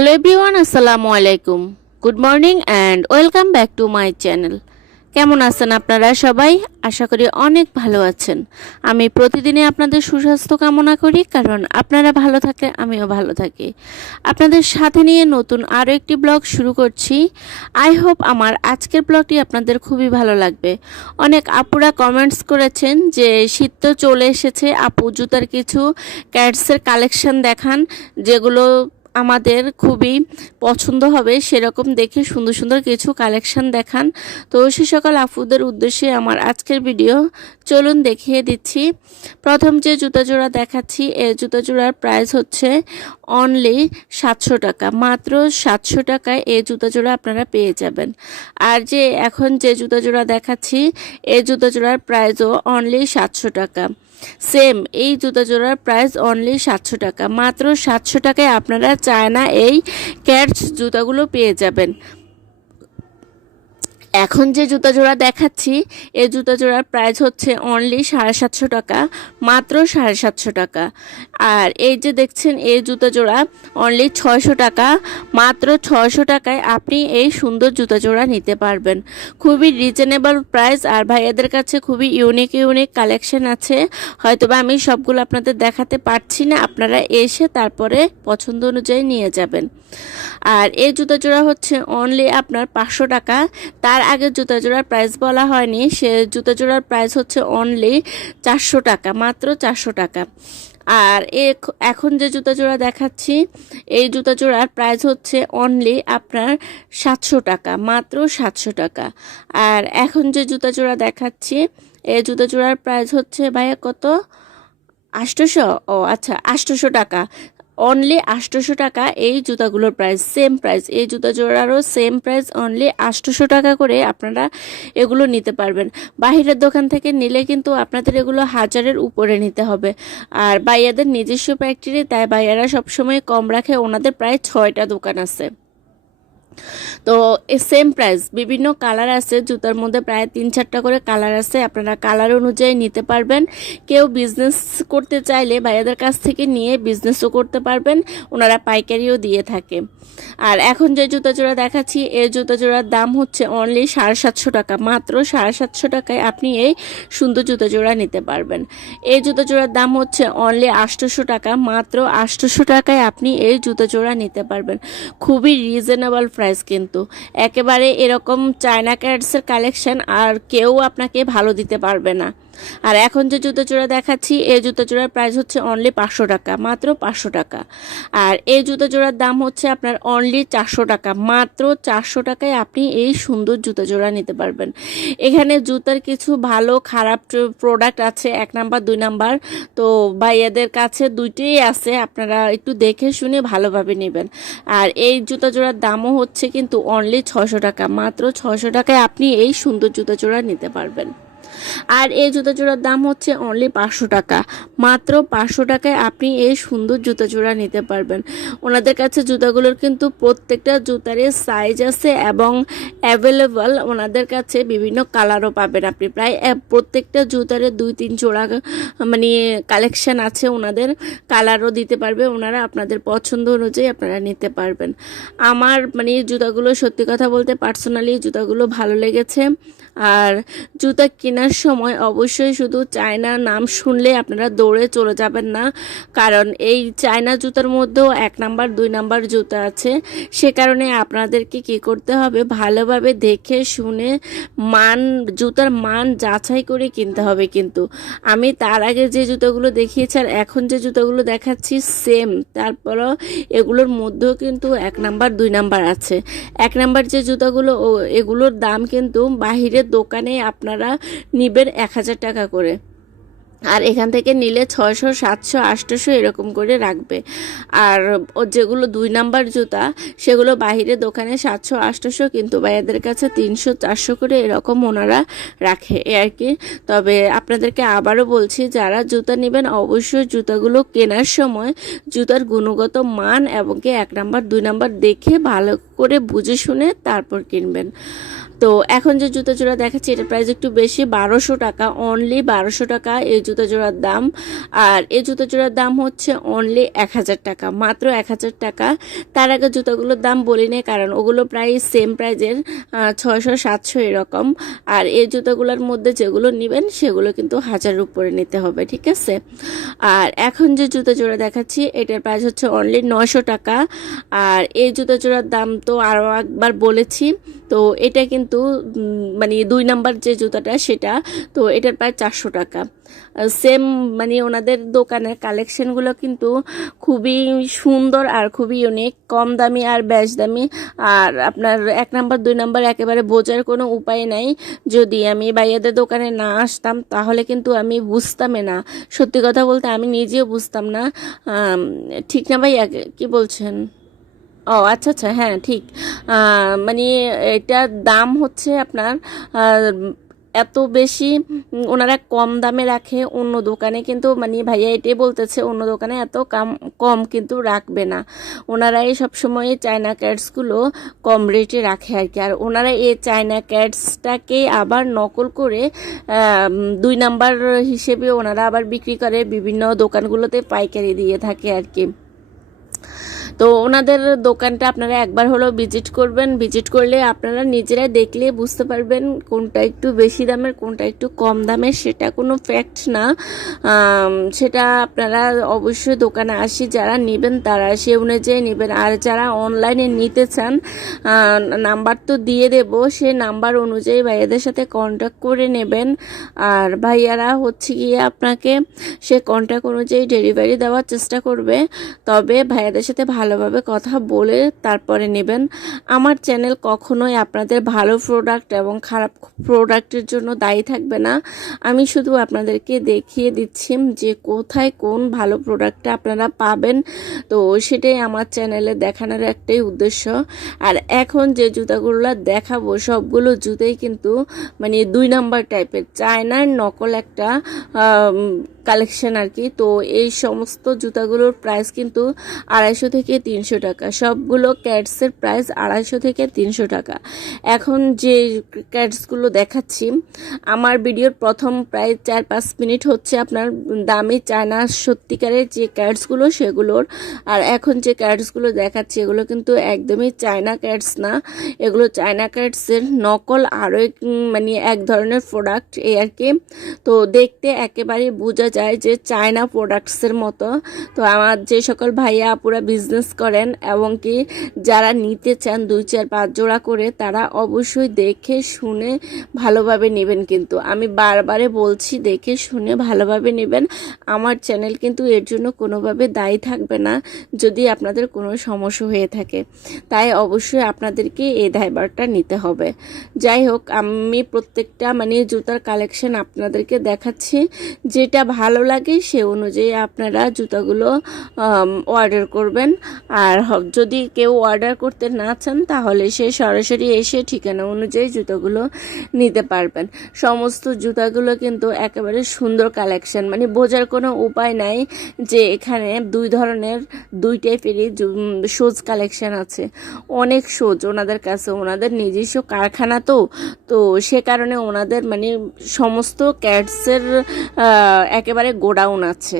Hello everyone আসসালামু আলাইকুম good morning and welcome back to my channel কেমন আছেন আপনারা সবাই? আশা করি অনেক ভালো আছেন। আমি প্রতিদিনই আপনাদের সুস্বাস্থ্য কামনা করি, কারণ আপনারা ভালো থাকে, আমিও ভালো থাকি। আপনাদের সাথে নিয়ে নতুন আরও একটি ব্লগ শুরু করছি। আই হোপ আমার আজকের ব্লগটি আপনাদের খুবই ভালো লাগবে। অনেক আপুরা কমেন্টস করেছেন যে, শীত তো চলে এসেছে, আপু জুতার কিছু ক্যাটসের কালেকশন দেখান, যেগুলো আমাদের খুবই পছন্দ হবে সেরকম দেখে সুন্দর সুন্দর কিছু কালেকশন দেখান। তো সে সকল আফুদের উদ্দেশ্যে আমার আজকের ভিডিও চলুন দেখিয়ে দিচ্ছি। প্রথম যে জুতা জোড়া দেখাচ্ছি এই জুতা জোড়ার প্রাইস হচ্ছে অনলি সাতশো টাকা। মাত্র সাতশো টাকায় এই জুতা জোড়া আপনারা পেয়ে যাবেন। আর যে এখন যে জুতা জোড়া দেখাচ্ছি এই জুতা জোড়ার প্রাইসও অনলি সাতশো টাকা। সেম এই জুতা জোড়ার প্রাইস অনলি সাতশো টাকা। মাত্র সাতশো টাকায় আপনারা চায়না এই ক্যাটস জুতাগুলো পেয়ে যাবেন। এখন যে জুতা জোড়া দেখাচ্ছি এই জুতা জোড়ার প্রাইস হচ্ছে অনলি সাড়ে সাতশো টাকা, মাত্র সাড়ে সাতশো টাকা। আর এই যে দেখছেন এই জুতা জোড়া অনলি ছয়শো টাকা, মাত্র ছয়শো টাকায় আপনি এই সুন্দর জুতা জোড়া নিতে পারবেন। খুবই রিজনেবল প্রাইস আর ভাইয়াদের কাছে খুবই ইউনিক ইউনিক কালেকশন আছে। হয়তোবা আমি সবগুলো আপনাদের দেখাতে পারছি না, আপনারা এসে তারপরে পছন্দ অনুযায়ী নিয়ে যাবেন। আর এই জুতা জোড়া হচ্ছে অনলি আপনার পাঁচশো টাকা, তার আগে জুতা জোড়ার প্রাইস বলা হয়নি। সে জুতা জোড়ার প্রাইস হচ্ছে অনলি চারশো টাকা, মাত্র চারশো টাকা। আর এখন যে জুতা জোড়া দেখাচ্ছি, এই জুতা জোড়ার প্রাইস হচ্ছে অনলি আপনার সাতশো টাকা, মাত্র সাতশো টাকা। আর এখন যে জুতা জোড়া দেখাচ্ছি, এই জুতা জোড়ার প্রাইস হচ্ছে ভাইয়া কত? আষ্টশো ও আচ্ছা আষ্টশো টাকা। অনলি আষ্টশো টাকা, এই জুতাগুলোর প্রাইস সেম প্রাইস এই জুতা জোড়ারও সেম প্রাইস অনলি আষ্টশো টাকা করে আপনারা এগুলো নিতে পারবেন। বাহিরের দোকান থেকে নিলে কিন্তু আপনাদের এগুলো হাজারের উপরে নিতে হবে। আর বাইয়াদের নিজস্ব ফ্যাক্টরি তাই বাইয়ারা সবসময় কম রাখে, ওনাদের প্রায় ছয়টা দোকান আছে। তো সেম প্রাইস বিভিন্ন কালার আছে, জুতার মধ্যে প্রায় তিন চারটা করে কালার আছে, আপনারা কালার অনুযায়ী নিতে পারবেন। কেউ বিজনেস করতে চাইলে ভাইয়াদের কাছ থেকে নিয়ে বিজনেসও করতে পারবেন, ওনারা পাইকারিও দিয়ে থাকে। আর এখন যে জুতা জোড়া দেখাচ্ছি, এই জুতা জোড়ার দাম হচ্ছে অনলি সাড়ে সাতশো টাকা, মাত্র সাড়ে সাতশো টাকায় আপনি এই সুন্দর জুতা জোড়া নিতে পারবেন। এই জুতা জোড়ার দাম হচ্ছে অনলি আটশোশো টাকা, মাত্র আটশোশো টাকায় আপনি এই জুতা জোড়া নিতে পারবেন। খুবই রিজনেবল প্রাইস কিন্তু। একেবারে এরকম চায়না ক্যাটসের কালেকশন আর কেউ আপনাকে ভালো দিতে পারবে না। আর এখন যে জুতো জোড়া দেখাচ্ছি, এই জুতো জোড়ার প্রাইস হচ্ছে অনলি পাঁচশো টাকা, মাত্র পাঁচশো টাকা। আর এই জুতো জোড়ার দাম হচ্ছে আপনার অনলি চারশো টাকা, মাত্র চারশো টাকায় আপনি এই সুন্দর জুতো জোড়া নিতে পারবেন। এখানে জুতার কিছু ভালো, খারাপ প্রোডাক্ট আছে, এক নাম্বার, দুই নাম্বার। তো ভাইয়াদের কাছে দুইটাই আছে, আপনারা একটু দেখে শুনে ভালোভাবে নেবেন। আর এই জুতো জোড়ার দামও হচ্ছে কিন্তু অনলি ছশো টাকা, মাত্র ছশো টাকায় আপনি এই সুন্দর জুতো জোড়া নিতে পারবেন। আর এই জুতা জোড়ার দাম হচ্ছে অনলি পাঁচশো টাকা। মাত্র পাঁচশো টাকায় আপনি এই সুন্দর জুতা জোড়া নিতে পারবেন। ওনাদের কাছে জুতাগুলোর কিন্তু প্রত্যেকটা জুতারই সাইজ আছে এবং অ্যাভেলেবল ওনাদের কাছে বিভিন্ন কালারও পাবেন। আপনি প্রায় প্রত্যেকটা জুতারে দুই, তিন জোড়া মানে কালেকশন আছে ওনাদের। কালারও দিতে পারবে, ওনারা আপনাদের পছন্দ অনুযায়ী আপনারা নিতে পারবেন। আমার মানে জুতাগুলো সত্যি কথা বলতে পার্সোনালি জুতাগুলো ভালো লেগেছে। আর জুতা কেনার সময় অবশ্যই শুধু চায়না নাম শুনলে আপনারা দৌড়ে চলে যাবেন না। কারণ এই চায়না জুতার মধ্যেও এক নাম্বার, দুই নাম্বার জুতা আছে। সে কারণে আপনাদেরকে কি করতে হবে? ভালোভাবে দেখে শুনে মান, জুতার মান যাচাই করে কিনতে হবে কিন্তু। আমি তার আগে যে জুতোগুলো দেখিয়েছি আর এখন যে জুতোগুলো দেখাচ্ছি সেম তারপরও এগুলোর মধ্যেও কিন্তু এক নাম্বার, দুই নাম্বার আছে। এক নাম্বার যে জুতাগুলো এগুলোর দাম কিন্তু বাহিরের দোকানে আপনারা নিবেন এক হাজার টাকা করে। আর এখান থেকে নিলে ছয়শো, সাতশো আটশোশো এরকম করে রাখবে। আর যেগুলো দুই নাম্বার জুতা, সেগুলো বাহিরে দোকানে সাতশো আটশোশো কিন্তু ভাইয়াদের কাছে তিনশো, চারশো করে এরকম ওনারা রাখে, এ আর কি। তবে আপনাদেরকে আবারও বলছি, যারা জুতা নেবেন অবশ্যই জুতাগুলো কেনার সময় জুতার গুণগত মান এবং কি এক নাম্বার, দুই নাম্বার দেখে ভালো করে বুঝে শুনে তারপর কিনবেন। তো এখন যে জুতো জোড়া দেখাচ্ছি, এটার প্রাইস একটু বেশি, বারোশো টাকা অনলি বারোশো টাকা এই জুতো জোড়ার দাম। আর এই জুতো জোড়ার দাম হচ্ছে অনলি এক হাজার টাকা, মাত্র এক হাজার টাকা। তার আগে জুতোগুলোর দাম বলি না কারণ ওগুলো প্রায় সেম প্রাইজের ছয়শো, সাতশো এরকম। আর এই জুতোগুলোর মধ্যে যেগুলো নেবেন, সেগুলো কিন্তু হাজারের উপরে নিতে হবে, ঠিক আছে? আর এখন যে জুতো জোড়া দেখাচ্ছি, এটার প্রাইস হচ্ছে অনলি নশো টাকা। আর এই জুতো জোড়ার দাম তো আরও একবার বলেছি, তো এটা কিন্তু উম, মানে দুই নাম্বার যে জুতাটা সেটা তো এটার প্রায় চারশো টাকা। সেম মানে ওনাদের দোকানের কালেকশনগুলো কিন্তু খুবই সুন্দর আর খুবই ইউনিক কম দামি আর বেশ দামি। আর আপনার এক নাম্বার দুই নাম্বার একেবারে বোঝার কোনো উপায় নাই। যদি আমি বাইয়াদের দোকানে না আসতাম তাহলে কিন্তু আমি বুঝতামই না। সত্যি কথা বলতে আমি নিজেও বুঝতাম না। ঠিক না ভাইয়া কি বলছেন? ও আচ্ছা আচ্ছা হ্যাঁ ঠিক। মানে এটার দাম হচ্ছে আপনার এত বেশি ওনারা কম দামে রাখে অন্য দোকানে, কিন্তু মানে ভাইয়া এটাই বলতেছে, অন্য দোকানে এত কাম, কম কিন্তু রাখবে না। ওনারাই সবসময় চায়না ক্যাটসগুলো কম রেটে রাখে আর কি। আর ওনারা এই চায়না ক্যাটসটাকে আবার নকল করে দুই নাম্বার হিসেবে ওনারা আবার বিক্রি করে বিভিন্ন দোকানগুলোতে পাইকারি দিয়ে থাকে আর কি। তো ওনাদের দোকানটা আপনারা একবার হলো ভিজিট করবেন। ভিজিট করলে আপনারা নিজেরাই দেখলে বুঝতে পারবেন কোনটা একটু বেশি দামের, কোনটা একটু কম দামের, সেটা কোনো ফ্যাক্ট না। সেটা আপনারা অবশ্যই দোকানে আসি, যারা নেবেন তারা সে অনুযায়ী নেবেন। আর যারা অনলাইনে নিতে চান নাম্বার তো দিয়ে দেব, সে নাম্বার অনুযায়ী ভাইয়াদের সাথে কন্ট্যাক্ট করে নেবেন। আর ভাইয়ারা হচ্ছে গিয়ে আপনাকে সে কন্ট্যাক্ট অনুযায়ী ডেলিভারি দেওয়ার চেষ্টা করবে। তবে ভাইয়াদের সাথে ভালোভাবে কথা বলে তারপরে নেবেন। আমার চ্যানেল কখনোই আপনাদের ভালো প্রোডাক্ট এবং খারাপ প্রোডাক্টের জন্য দায়ী থাকবে না। আমি শুধু আপনাদেরকে দেখিয়ে দিচ্ছি যে কোথায় কোন ভালো প্রোডাক্টটা আপনারা পাবেন। তো সেটাই আমার চ্যানেলে দেখানোর একটাই উদ্দেশ্য। আর এখন যে জুতাগুলো দেখাবো, সবগুলো জুতোই কিন্তু মানে দুই নাম্বার টাইপের চায়নার নকল একটা কালেকশন আর কি তো এই সমস্ত জুতাগুলোর প্রাইস কিন্তু আড়াইশো থেকে তিনশো টাকা। সবগুলো ক্যাটসের প্রাইস আড়াইশো থেকে তিনশো টাকা। এখন যে ক্যাটসগুলো দেখাচ্ছি, আমার ভিডিওর প্রথম প্রায় চার পাঁচ মিনিট হচ্ছে আপনার দামি চায়না সত্যিকারের যে ক্যাটসগুলো সেগুলোর। আর এখন যে ক্যাটসগুলো দেখাচ্ছি, এগুলো কিন্তু একদমই চায়না ক্যাটস না। এগুলো চায়না ক্যাটসের নকল আরও মানে এক ধরনের প্রোডাক্ট এই আর কি তো দেখতে একেবারে বোঝা যায় যে চায়না প্রোডাক্টসের মতো। তো আমার যে সকল ভাইয়া আপুরা বিজনেস করেন এবং কি যারা নিতে চান দুই চার পাঁচ জোড়া করে, তারা অবশ্যই দেখে শুনে ভালোভাবে নেবেন কিন্তু। আমি বারবারে বলছি দেখে শুনে ভালোভাবে নেবেন। আমার চ্যানেল কিন্তু এর জন্য কোনোভাবে দায়ী থাকবে না যদি আপনাদের কোনো সমস্যা হয়ে থাকে। তাই অবশ্যই আপনাদেরকে এই দায়ভারটা নিতে হবে। যাই হোক, আমি প্রত্যেকটা মানে জুতার কালেকশন আপনাদেরকে দেখাচ্ছি। যেটা ভালো লাগে, সে অনুযায়ী আপনারা জুতাগুলো অর্ডার করবেন। আর যদি কেউ অর্ডার করতে না চান, তাহলে সে সরাসরি এসে ঠিকানা অনুযায়ী জুতোগুলো নিতে পারবেন। সমস্ত জুতাগুলো কিন্তু একেবারে সুন্দর কালেকশন মানে বোঝার কোনো উপায় নাই যে এখানে দুই ধরনের, দুই টাইপেরই শুজ কালেকশন আছে। অনেক শুজ ওনাদের কাছে, ওনাদের নিজস্ব কারখানা তো তো সে কারণে ওনাদের মানে সমস্ত ক্যাটসের একেবারে গোডাউন আছে।